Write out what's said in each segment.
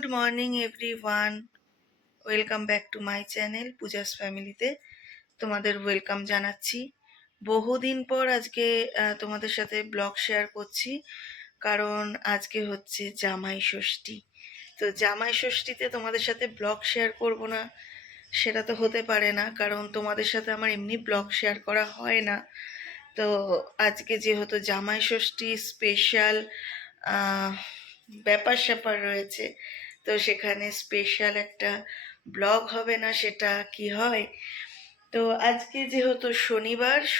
Good morning everyone, welcome back to my channel Puja's ফ্যামিলিতে তোমাদের welcome জানাচ্ছি। বহুদিন পর আজকে তোমাদের সাথে ব্লগ শেয়ার করছি, কারণ আজকে হচ্ছে জামাই ষষ্ঠী। তো জামাই ষষ্ঠীতে তোমাদের সাথে ব্লগ শেয়ার করব না সেটা তো হতে পারে না, কারণ তোমাদের সাথে আমার এমনি ব্লগ শেয়ার করা হয় না। তো আজকে যেহেতু জামাই ষষ্ঠী স্পেশাল ব্যাপার স্যাপার রয়েছে, তো সেখানে স্পেশাল একটা ব্লগ হবে না সেটা কি হয়। তো আজকে যেহেতু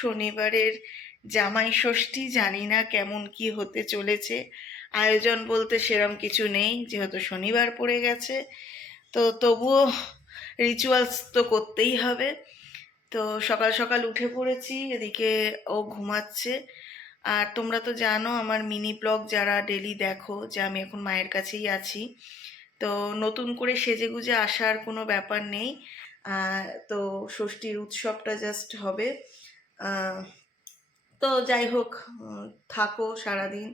শনিবারের জামাই ষষ্ঠী, জানি না কেমন কি হতে চলেছে। আয়োজন বলতে সেরম কিছু নেই যেহেতু শনিবার পড়ে গেছে, তো তবুও রিচুয়ালস তো করতেই হবে। তো সকাল সকাল উঠে পড়েছি, এদিকে ও ঘুমাচ্ছে। আর তোমরা তো জানো আমার মিনি ব্লগ যারা ডেলি দেখো যে আমি এখন মায়ের কাছেই আছি। তো নতুন করে সেজেগুজে আসার কোনো ব্যাপার নেই। তো ষষ্ঠীর উৎসবটা জাস্ট হবে। তো যাই হোক, থাকো সারাদিন,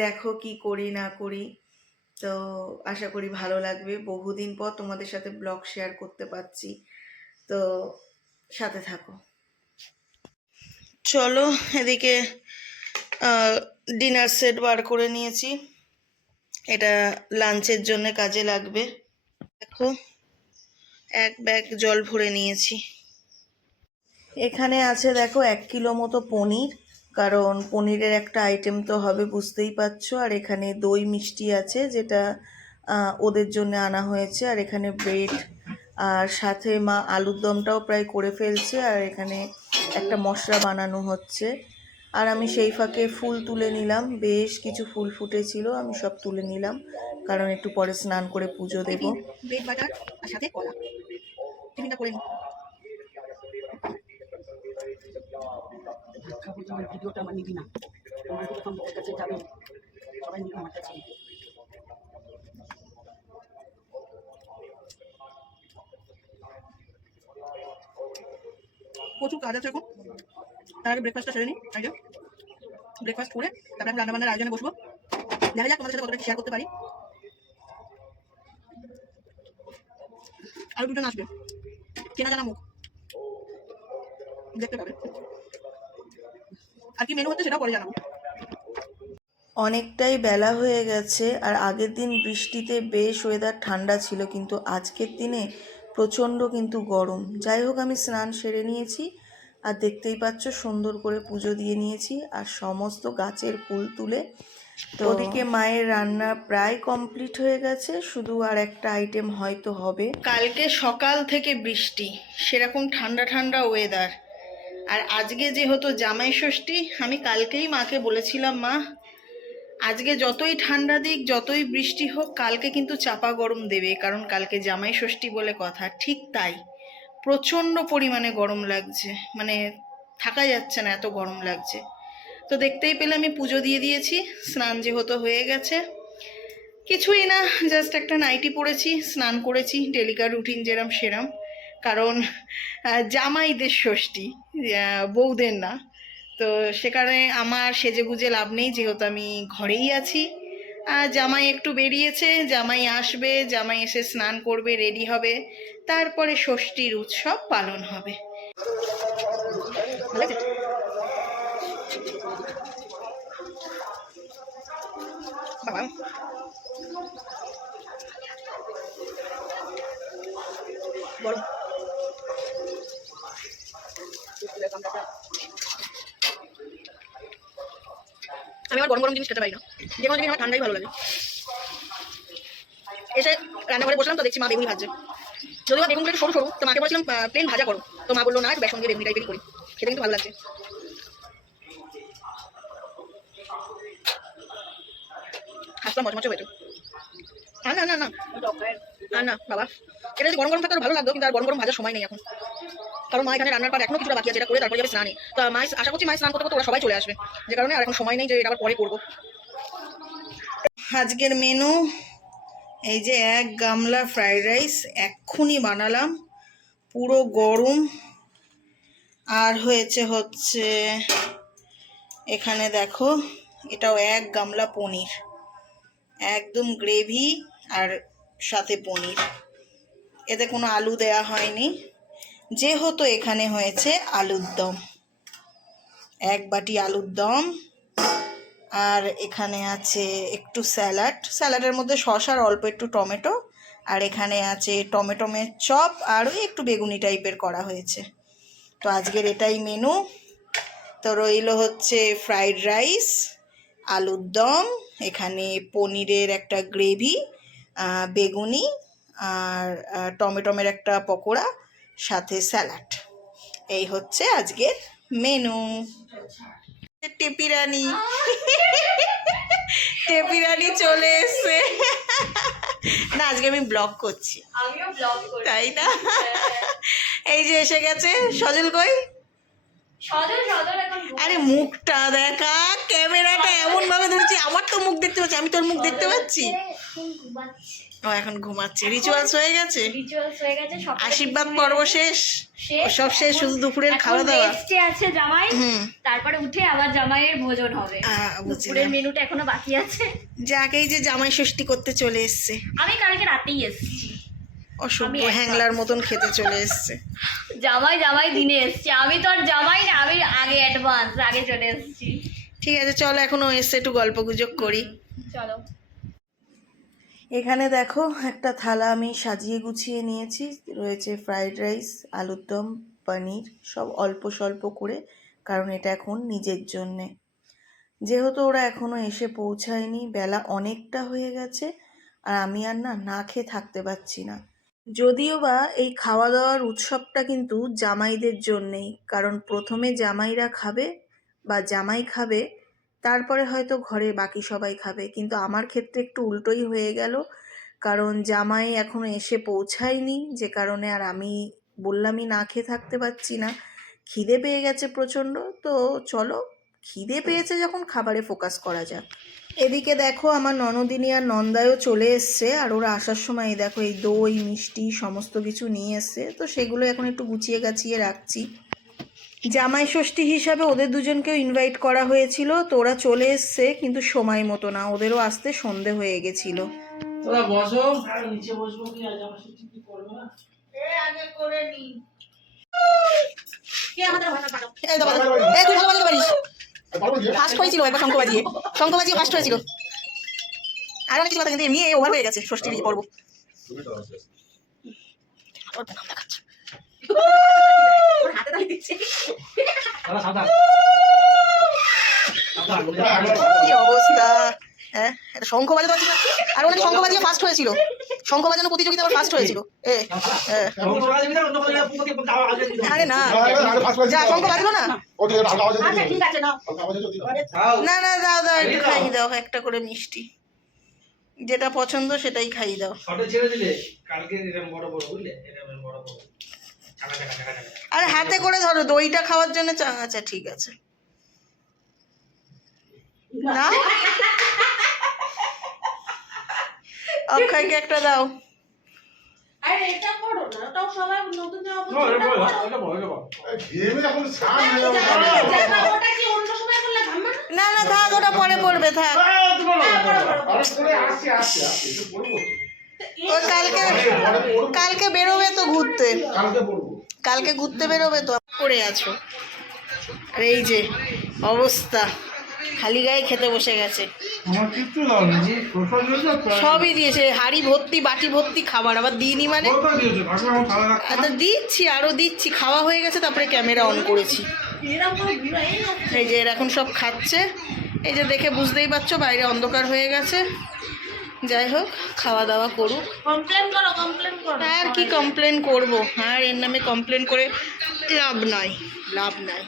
দেখো কি করি না করি। তো আশা করি ভালো লাগবে। বহুদিন পর তোমাদের সাথে ব্লগ শেয়ার করতে পারছি, তো সাথে থাকো। চলো, এদিকে ডিনার সেট বার করে নিয়েছি, এটা লাঞ্চের জন্য কাজে লাগবে। দেখো, এক ব্যাগ জল ভরে নিয়েছি। এখানে আছে দেখো 1 কিলো মতো পনির, কারণ পনিরের একটা আইটেম তো হবে বুঝতেই পারছো। আর এখানে দই মিষ্টি আছে, যেটা ওদের জন্য আনা হয়েছে। আর এখানে ব্রেড, আর সাথে মা আলুর দমটাও প্রায় করে ফেলছে। আর এখানে একটা মশলা বানানো হচ্ছে। আর আমি সেই ফাঁকে ফুল তুলে নিলাম, বেশ কিছু ফুল ফুটেছিল, আমি সব তুলে নিলাম, কারণ একটু পরে স্নান করে পুজো দেব। ব্রেড বাটার আর সাথে কলা, টিফিনটা করে নিই। ভিডিওটা আমার নিবি না, তোমার যখন ওর কাছে যাবে সবাই নিবি আমার কাছে। প্রচুর কাজ আছে এখন, তার আগে ব্রেকফাস্টটা সেরে নিই। আগে ব্রেকফাস্ট করে তারপরে এখন রান্নাবান্নার আয়োজনে বসবো। দেখা যাক তোমাদের সাথে কতটা শেয়ার করতে পারি। আরো দুজন আসবে, চেনা জানা মুখ, দেখতে পাবে। আর কি মেনু হচ্ছে সেটাও পরে জানাবো। অনেকটাই বেলা হয়ে গেছে, আর আগের দিন বৃষ্টিতে বেশ ওয়েদার ঠান্ডা ছিল, কিন্তু আজকের দিনে প্রচণ্ড কিন্তু গরম। যাই হোক, আমি স্নান সেরে নিয়েছি, আর দেখতেই পাচ্ছ সুন্দর করে পুজো দিয়ে নিয়েছি, আর সমস্ত গাছের ফুল তুলে। তো ওদিকে মায়ের রান্না প্রায় কমপ্লিট হয়ে গেছে, শুধু আর একটা আইটেম হয়তো হবে। কালকে সকাল থেকে বৃষ্টি, সেরকম ঠান্ডা ঠান্ডা ওয়েদার। আর আজকে যেহেতু জামাই ষষ্ঠী, আমি কালকেই মাকে বলেছিলাম, মা আজকে যতই ঠান্ডা দিক যতই বৃষ্টি হোক কালকে কিন্তু চাপা গরম দেবে, কারণ কালকে জামাই ষষ্ঠী বলে কথা। ঠিক তাই, প্রচণ্ড পরিমাণে গরম লাগছে, মানে থাকা যাচ্ছে না, এত গরম লাগছে। তো দেখতেই পেলে আমি পুজো দিয়ে দিয়েছি, স্নান যেহেতু হয়ে গেছে। কিছুই না, জাস্ট একটা নাইটি পরেছি, স্নান করেছি, ডেলিকার রুটিন যেরম সেরম, কারণ জামাইদের ষষ্ঠী, বউদের না। তো সেখানে আমার সেজে গুজে লাভ নেই, যেহেতু আমি ঘরেই আছি। আর জামাই একটু বেরিয়েছে, জামাই আসবে, জামাই এসে স্নান করবে, রেডি হবে, তারপরে ষষ্ঠীর উৎসব পালন হবে। বাবা, গরম। আমি আমার গরম গরম জিনিস খেতে পারি না, যে কোনো জিনিস আমার ঠান্ডাই ভালো লাগে। এসে রান্নাঘরে বসলাম, তো দেখছি মা বেগুনি ভাজছে। যদিও বেগুনগুলো একটু সরু সরু, তো মাকে বলছিলাম প্লেন ভাজা করো, তো মা বললো না, একটু বেসন দিয়ে বেগুনি টাইপেরই করি, খেতে কিন্তু ভালো লাগছে। হাসলাম, মজমচে হয়েছে। না না না না না না বাবা, এটা যদি গরম গরম থাকতে ভালো লাগতো, কিন্তু আর গরম গরম ভাজার সময় নেই এখন, কারণ মা এখানে রান্নার পর এখনো কিছুটা বাকি আছে, এটা করে তারপরে যাবে স্নানে। তো মা আশা করছি মায়ের স্নান করতে করতে ওরা সবাই চলে আসবে, যে কারণে আর এখন সময় নেই যে এটা আবার পরে করবো। আজকের মেনু এই যে 1 গামলা ফ্রাইড রাইস এক্ষুনি বানালাম, পুরো গরম। আর হচ্ছে এখানে দেখো, এটাও 1 গামলা পনির, একদম গ্রেভি। আর সাথে পনির। এতে কোনো আলু দেয়া হয়নি, যেহেতু এখানে হয়েছে আলুর দম। 1 বাটি আলুর দম, আর এখানে আছে একটু স্যালাডের মধ্যে শসার অল্প একটু টমেটো, আর এখানে আছে টমেটোমের চপ, আর ওই একটু বেগুনি টাইপের করা হয়েছে। তো আজকের এটাই মেনু। তো রইল হচ্ছে ফ্রাইড রাইস, আলুর দম, এখানে পনিরের একটা গ্রেভি, বেগুনি, আর টমেটোমের একটা পকোড়া, সাথে স্যালাড। এই হচ্ছে আজকের মেনু। টেপি রানী চলে এসছে। না, আজকে আমি ব্লগ করছি, তাই না? এই যে এসে গেছে সজল। কই আরে মুখটা দেখা, ক্যামেরাটা এমন ভাবে ধরেছি, আমার তো মুখ দেখতে পাচ্ছি, আমি তোর মুখ দেখতে পাচ্ছি। ও এখন ঘুমাচ্ছে। রিচুয়ালস হয়ে গেছে, আশীর্বাদ পর্ব শেষ, সব শেষ, শুধু দুপুরের খাওয়া দাওয়া আছে জামাই। তারপরে উঠে আবার জামাইয়ের ভোজন হবে। দুপুরের মেনুটা এখনো বাকি আছে। যাকেই যে জামাই ষষ্ঠী করতে চলে এসছে। আমি কালকে রাতেই এসেছি, অসভ্য হ্যাংলার মতন খেতে চলে এসছে। জামাই দিনে এসছে, আমি তো আর জামাই না, আমি আগে অ্যাডভান্স আগে চলে এসেছি। ঠিক আছে, চলো এখনো এসছে, একটু গল্প গুজব করি। চলো। এখানে দেখো একটা থালা আমি সাজিয়ে গুছিয়ে নিয়েছি, রয়েছে ফ্রাইড রাইস, আলুর দম, পনির, সব অল্প স্বল্প করে, কারণ এটা এখন নিজের জন্যে। যেহেতু ওরা এখনো এসে পৌঁছায়নি, বেলা অনেকটা হয়ে গেছে, আর আমি আর না খেয়ে থাকতে পারছি না। যদিও বা এই খাওয়া দাওয়ার উৎসবটা কিন্তু জামাইদের জন্যেই, কারণ প্রথমে জামাইরা খাবে বা জামাই খাবে, তারপরে হয়তো ঘরে বাকি সবাই খাবে। কিন্তু আমার ক্ষেত্রে একটু উল্টোই হয়ে গেল, কারণ জামাই এখনো এসে পৌঁছায়নি, যে কারণে আর আমি বললামই না খেয়ে থাকতে পারছি না। খিদে পেয়ে গেছে প্রচণ্ড। তো চলো, খিদে পেয়েছে যখন, খাবারে ফোকাস করা যাক। এদিকে দেখো আমার ননদিনী আর নন্দায়ও চলে এসছে, আর ওরা আসার সময় দেখো এই দই মিষ্টি সমস্ত কিছু নিয়ে এসছে। তো সেগুলো এখন একটু গুছিয়ে গাছিয়ে রাখছি। জামাই ষষ্ঠী হিসাবে ওদের দুজনকেও ইনভাইট করা হয়েছিল, তো ওরা চলে এসছে, কিন্তু সময় মতো না, ওদেরও আসতে সন্ধে হয়ে গেছিল। তোরা বসো, নিচে বসবো কি আজ আমার সাথে কি করবে না? আগে করে নি। কে আমাদের ভাষা পারো? এই দাও, এই তুই ভালো বাজাতে পারিস। ফার্স্ট হয়েছিল একবার শঙ্খ বাজিয়ে ফার্স্ট হয়েছিল। আর অনেক কিছু কথা, কিন্তু এমনি ওভার হয়ে গেছে ষষ্ঠীর পর্ব। হাতে তালি দিচ্ছে। তোরা সাবধান। কি অবস্থা! হ্যাঁ, এটা শঙ্খ বাজাতে পারছি না। আর অনেক শঙ্খ বাজিয়ে ফার্স্ট হয়েছিল, শঙ্খ বাজানো প্রতিযোগিতা আবার ফার্স্ট হয়েছিল। আরে না, যা শঙ্খ বাজলো না। ঠিক আছে নাও। না দাও, একটু খাইয়ে দাও, একটা করে মিষ্টি, যেটা পছন্দ সেটাই খাইয়ে দাও। ছেড়ে দিলে কালকে এরকম বড় বড় বুঝলে, এরকম বড় বড় আরে হাতে করে ধরো, দইটা খাওয়ার জন্য। আচ্ছা ঠিক আছে, না অক্ষয়কে একটা দাও। আরে এটা করো না, ওটাও সবাই নতুন জামা পড়ছে। ওটা কি অন্য সময় করলে ঘামবে না? না থাক, ওটা পরে পড়বে, থাক। ও কালকে বেরোবে তো ঘুরতে, কালকে ঘুরতে বেরোবে তো, করে আছো। আর এই যে অবস্থা, খালি গায়ে খেতে বসে গেছে। সবই দিয়েছে, হাড়ি ভর্তি বাটি ভর্তি খাবার, আবার দিইনি মানে? আচ্ছা দিচ্ছি, আরো দিচ্ছি, খাওয়া হয়ে গেছে, তারপরে ক্যামেরা অন করেছি। এই যে এরা এখন সব খাচ্ছে, এই যে দেখে বুঝতেই পারছো বাইরে অন্ধকার হয়ে গেছে। যাই হোক, খাওয়া দাওয়া করুক। কমপ্লেন করো। আর কি কমপ্লেন করব, আর এর নামে কমপ্লেন করে লাভ নাই।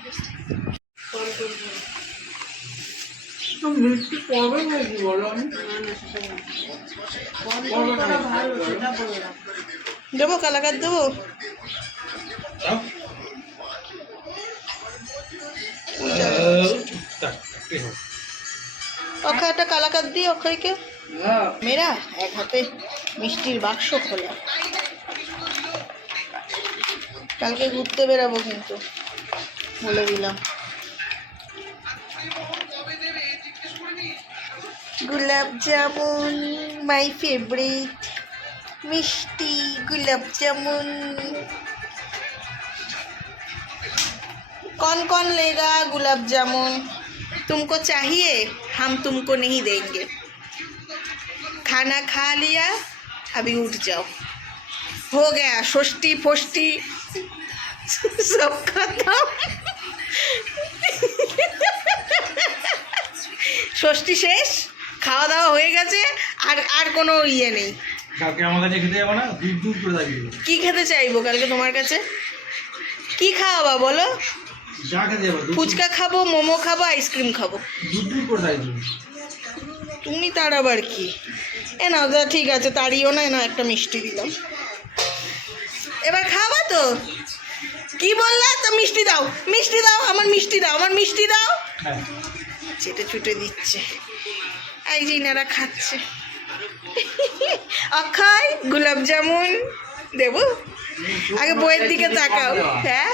দেবো কালাকাত দেবো। অক্ষয় একটা কালাকাত দিই অক্ষয়কে। মেয়েরা এক হাতে মিষ্টির বাক্স খোলা। কালকে ঘুরতে বেরাবো কিন্তু, বলে দিলাম। গোলাপ জামুন মাই ফেভারিট। मिष्टी गुलाब जामुन। कौन कौन लेगा गुलाब जामुन? तुमको चाहिए? हम तुमको नहीं देंगे। खाना खा लिया, अभी उठ जाओ। हो गया षष्ठी फोष्टी सब खत्म। ষষ্ঠী শেষ, খাওয়া দাওয়া হয়ে গেছে, আর আর কোনো ইয়ে নেই। কালকে আমার কাছে খেতে যাবো না, দুধ দুধ করে দাঁড়িয়ে কি খেতে চাইবো কালকে তোমার কাছে? কি খাওয়াবা বলো? যা খেতে যাবো, ফুচকা খাবো, মোমো খাবো, আইসক্রিম খাবো। দুধ দুধ করে দাঁড়িয়ে তুমি তার আবার কি? এ না ঠিক আছে, তাড়িও না, না একটা মিষ্টি দিলাম। এবার খাবা তো? কি বললা? তো মিষ্টি দাও, মিষ্টি দাও, আমার মিষ্টি দাও, আমার মিষ্টি দাও। হ্যাঁ চেটে চুটে দিচ্ছে, এই যে ইনারা খাচ্ছে। অক্ষয় গোলাপ জামুন দেবো? আগে বইয়ের দিকে তাকাও। হ্যাঁ,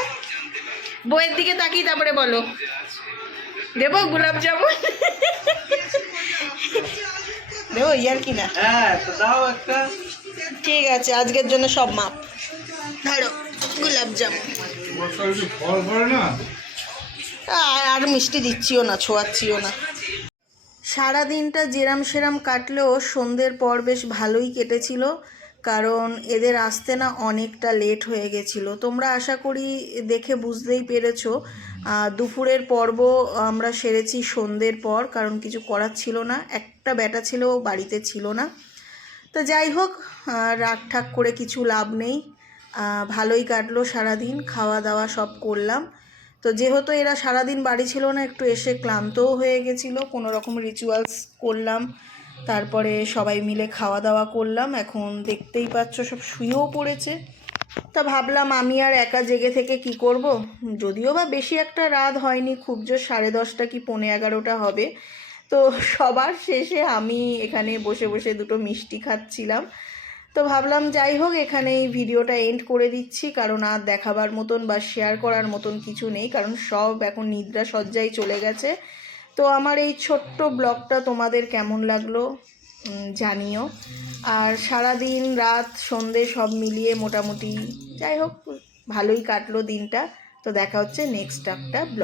বইয়ের দিকে তাকিয়ে তারপরে বলো দেবো গোলাপ জামুন। দেবো ইয়ার কি না? হ্যাঁ তো দাও একটা। ঠিক আছে, আজকের জন্য সব মাপ। ধরো গোলাপ জামুন। ফল করে না, আর মিষ্টি দিচ্ছিও না, ছোঁয়াচ্ছিও না। সারা দিনটা যেরাম সেরাম কাটলেও সন্ধ্যের পর বেশ ভালোই কেটেছিল, কারণ এদের আসতে না অনেকটা লেট হয়ে গেছিলো। তোমরা আশা করি দেখে বুঝতেই পেরেছো। দুপুরের পর্ব আমরা সেরেছি সন্ধ্যের পর, কারণ কিছু করার ছিল না, একটা ব্যাটা ছেলেও বাড়িতে ছিল না। তো যাই হোক, রাগ ঠাক করে কিছু লাভ নেই, ভালোই কাটলো সারাদিন, খাওয়া দাওয়া সব করলাম। তো যেহেতু এরা সারাদিন বাড়ি ছিল না, একটু এসে ক্লান্তও হয়ে গেছিলো, কোনো রকম রিচুয়ালস করলাম, তারপরে সবাই মিলে খাওয়া দাওয়া করলাম। এখন দেখতেই পাচ্ছ সব শুয়েও পড়েছে। তা ভাবলাম আমি আর একা জেগে থেকে কি করব, যদিও বা বেশি একটা রাত হয়নি, খুব জোর 10:30 কি 11:15 হবে। তো সবার শেষে আমি এখানে বসে বসে দুটো মিষ্টি খাচ্ছিলাম। তো ভাবলাম যাই হোক, এখানেই ভিডিওটা এন্ড করে দিচ্ছি, কারণ আর দেখাবার মতন বা শেয়ার করার মতন কিছু নেই, কারণ সব এখন নিদ্রা সজ্জায় চলে গেছে। তো আমার এই ছোট্ট ব্লগটা তোমাদের কেমন লাগলো জানিও। আর সারা দিন রাত সন্ধে সব মিলিয়ে মোটামুটি যাই হোক ভালোই কাটলো দিনটা। তো দেখা হচ্ছে নেক্সট একটা ব্লগ।